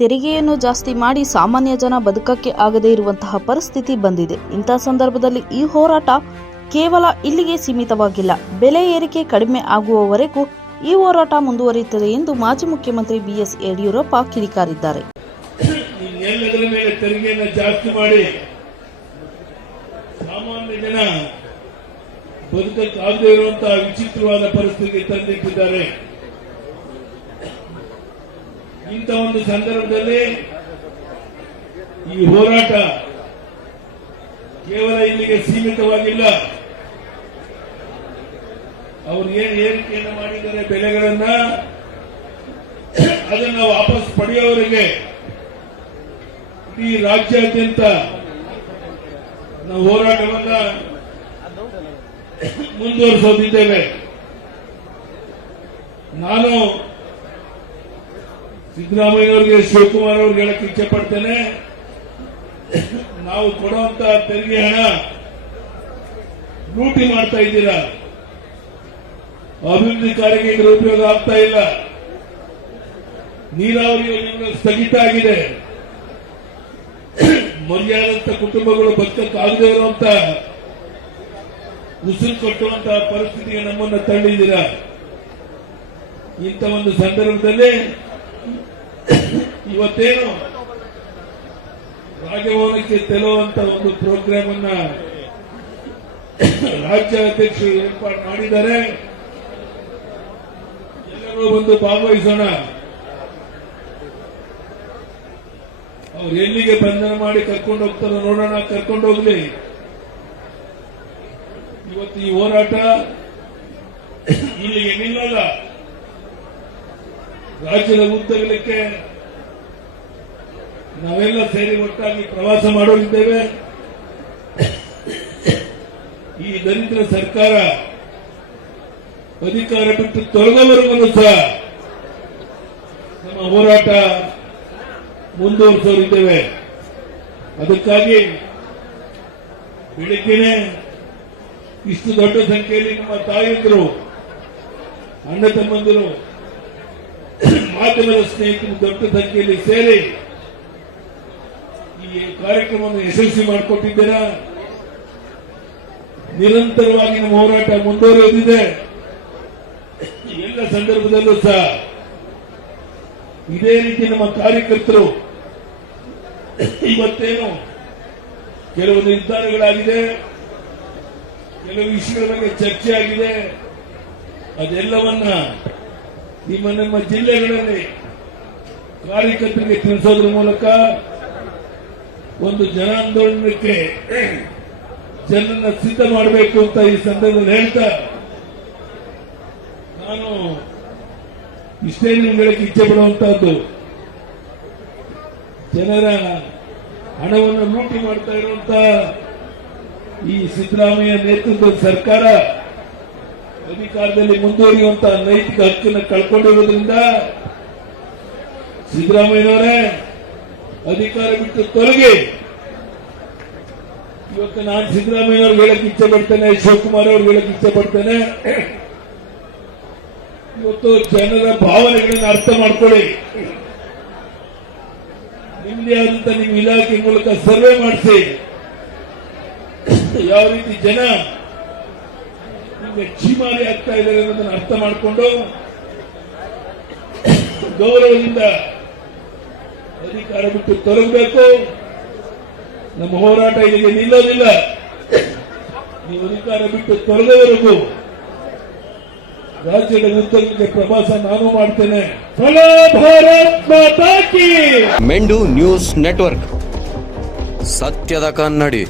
ತೆರಿಗೆಯನ್ನು ಜಾಸ್ತಿ ಮಾಡಿ ಸಾಮಾನ್ಯ ಜನ ಬದುಕಕ್ಕೆ ಆಗದೇ ಇರುವಂತಹ ಪರಿಸ್ಥಿತಿ ಬಂದಿದೆ. ಇಂಥ ಸಂದರ್ಭದಲ್ಲಿ ಈ ಹೋರಾಟ ಕೇವಲ ಇಲ್ಲಿಗೆ ಸೀಮಿತವಾಗಿಲ್ಲ. ಬೆಲೆ ಏರಿಕೆ ಕಡಿಮೆ ಆಗುವವರೆಗೂ ಈ ಹೋರಾಟ ಮುಂದುವರಿಯುತ್ತದೆ ಎಂದು ಮಾಜಿ ಮುಖ್ಯಮಂತ್ರಿ ಬಿಎಸ್ ಯಡಿಯೂರಪ್ಪ ಕಿಡಿಕಾರಿದ್ದಾರೆ. ವಿಚಿತ್ರವಾದ ಪರಿಸ್ಥಿತಿ ತಂದಿಟ್ಟಿದ್ದಾರೆ. ಇಂಥ ಒಂದು ಸಂದರ್ಭದಲ್ಲಿ ಈ ಹೋರಾಟ ಕೇವಲ ಇಲ್ಲಿಗೆ ಸೀಮಿತವಾಗಿಲ್ಲ. ಅವರು ಏನ್ ಏರಿಕೆಯನ್ನು ಮಾಡಿದ್ದಾರೆ, ಬೆಲೆಗಳನ್ನ ಅದನ್ನ ವಾಪಸ್ ಪಡೆಯುವವರಿಗೆ ಈ ರಾಜ್ಯಾದ್ಯಂತ ನಾವು ಹೋರಾಟವನ್ನ ಮುಂದುವರಿಸೋದಿದ್ದೇವೆ. ನಾನು ಸಿದ್ದರಾಮಯ್ಯನವರಿಗೆ ಶಿವಕುಮಾರ್ ಅವ್ರಿಗೆ ಹೇಳಕ್ ಇಚ್ಛೆ ಪಡ್ತೇನೆ ನಾವು ಕೊಡುವಂತ ತೆರಿಗೆ ಹಣ ಲೂಟಿ ಮಾಡ್ತಾ ಇದ್ದೀರಾ. ಅಭಿವೃದ್ಧಿ ಕಾರ್ಯಕ್ಕೆ ಇದರ ಉಪಯೋಗ ಆಗ್ತಾ ಇಲ್ಲ. ನೀರಾವರಿ ಯೋಜನೆಗಳು ಸ್ಥಗಿತ ಆಗಿದೆ. ಮರ್ಯಾದಂತ ಕುಟುಂಬಗಳು ಬದುಕಕ್ಕಾಗದೇ ಇರುವಂತ ಉಸಿರು ಕಟ್ಟುವಂತಹ ಪರಿಸ್ಥಿತಿಗೆ ನಮ್ಮನ್ನು ತಳ್ಳಿದ್ದೀರಾ. ಇಂಥ ಒಂದು ಸಂದರ್ಭದಲ್ಲಿ ಇವತ್ತೇನು ರಾಜಭವನಕ್ಕೆ ತೆಲುವಂತ ಒಂದು ಪ್ರೋಗ್ರಾಮ್ ಅನ್ನ ರಾಜ್ಯ ಅಧ್ಯಕ್ಷರು ಏರ್ಪಾಡು ಮಾಡಿದ್ದಾರೆ. ಎಲ್ಲರೂ ಬಂದು ಭಾಗವಹಿಸೋಣ. ಅವ್ರು ಎಲ್ಲಿಗೆ ಬಂಧನ ಮಾಡಿ ಕರ್ಕೊಂಡು ಹೋಗ್ತಾರೋ ನೋಡೋಣ, ಕರ್ಕೊಂಡು ಹೋಗ್ಲಿ. ಇವತ್ತು ಈ ಹೋರಾಟ ಇಲ್ಲಿಗೆ ನಿಲ್ಲಲ್ಲ. ರಾಜ್ಯದ ಉದ್ದಗಲಕ್ಕೆ ನಾವೆಲ್ಲ ಸೇರಿ ಒಟ್ಟಾಗಿ ಪ್ರವಾಸ ಮಾಡಲಿದ್ದೇವೆ ಈ ದರಿದ್ರ ಸರ್ಕಾರ ಅಧಿಕಾರ ಬಿಟ್ಟು ತೊಲಗೋವರೆಗೂ ಸಹ ನಮ್ಮ ಹೋರಾಟ ಮುಂದುವರಿಸಲಿದ್ದೇವೆ ಅದಕ್ಕಾಗಿ ಬೆಳಿಗ್ಗೆನೆ ಇಷ್ಟು ದೊಡ್ಡ ಸಂಖ್ಯೆಯಲ್ಲಿ ನಮ್ಮ ತಾಯಂದಿರು, ಅಣ್ಣ ತಮ್ಮಂದಿರು ಮಾಧ್ಯಮದ ಸ್ನೇಹಿತರು ದೊಡ್ಡ ಸಂಖ್ಯೆಯಲ್ಲಿ ಸೇರಿ ಈ ಕಾರ್ಯಕ್ರಮವನ್ನು ಯಶಸ್ವಿ ಮಾಡಿಕೊಟ್ಟಿದ್ದೀರಾ? ನಿರಂತರವಾಗಿ ನಮ್ಮ ಹೋರಾಟ ಮುಂದುವರೆದಿದೆ ಎಲ್ಲ ಸಂದರ್ಭದಲ್ಲೂ ಸಹ ಇದೇ ರೀತಿ ನಮ್ಮ ಕಾರ್ಯಕರ್ತರು ಇವತ್ತೇನು ಕೆಲವು ನಿರ್ಧಾರಗಳಾಗಿದೆ, ಕೆಲವು ವಿಷಯಗಳ ಬಗ್ಗೆ ಚರ್ಚೆ ಆಗಿದೆ ಅದೆಲ್ಲವನ್ನ ನಿಮ್ಮ ನಿಮ್ಮ ಜಿಲ್ಲೆಗಳಲ್ಲಿ ಕಾರ್ಯಕರ್ತರಿಗೆ ತಿಳಿಸೋದ್ರ ಮೂಲಕ ಒಂದು ಜನಾಂದೋಲನಕ್ಕೆ ಜನರನ್ನ ಸಿದ್ಧ ಮಾಡಬೇಕು ಅಂತ ಈ ಸಂದರ್ಭದಲ್ಲಿ ಹೇಳ್ತಾ ನಾನು ಇಷ್ಟೇ ನಿಮ್ಗಳಿಗೆ ಇಚ್ಛೆ ಪಡುವಂತಹದ್ದು, ಜನರ ಹಣವನ್ನು ಲೂಟಿ ಮಾಡ್ತಾ ಇರುವಂತಹ ಈ ಸಿದ್ದರಾಮಯ್ಯ ನೇತೃತ್ವದ ಸರ್ಕಾರ ಅಧಿಕಾರದಲ್ಲಿ ಮುಂದುವರಿಯುವಂತಹ ನೈತಿಕ ಹಕ್ಕನ್ನು ಕಳ್ಕೊಂಡಿರೋದ್ರಿಂದ ಸಿದ್ದರಾಮಯ್ಯನವರೇ ಅಧಿಕಾರ ಬಿಟ್ಟು ತೊಲಗಿ. ಇವತ್ತು ನಾನು ಸಿದ್ದರಾಮಯ್ಯನವ್ರಿಗೆ ಹೇಳಕ್ ಇಚ್ಛೆ ಪಡ್ತೇನೆ, ಶಿವಕುಮಾರ್ ಅವ್ರಿಗೆ ಹೇಳಕ್ ಇಚ್ಛೆ ಪಡ್ತೇನೆ. ಇವತ್ತು ಜನರ ಭಾವನೆಗಳನ್ನು ಅರ್ಥ ಮಾಡ್ಕೊಳ್ಳಿ. ನಿಮ್ದೇ ಆದಂತ ನಿಮ್ಮ ಇಲಾಖೆ ಮೂಲಕ ಸರ್ವೆ ಮಾಡಿಸಿ. ಯಾವ ರೀತಿ ಜನ ಚೀಮಾರಿ ಆಗ್ತಾ ಇದ್ದಾರೆ ಅನ್ನೋದನ್ನು ಅರ್ಥ ಮಾಡಿಕೊಂಡು ಗೌರವದಿಂದ ಅಧಿಕಾರ ಬಿಟ್ಟು ತೊಲಗಬೇಕು. ನಮ್ಮ ಹೋರಾಟ ಇಲ್ಲಿಗೆ ನಿಲ್ಲೋದಿಲ್ಲ. ನೀವು ಅಧಿಕಾರ ಬಿಟ್ಟು ತೊಲಗವರೆಗೂ ರಾಜ್ಯದ ಉದ್ದಕ್ಕೆ ಪ್ರವಾಸ ನಾನು ಮಾಡ್ತೇನೆ. ಮೆಂಡು ನ್ಯೂಸ್ ನೆಟ್ವರ್ಕ್. ಸತ್ಯದ ಕನ್ನಡಿ.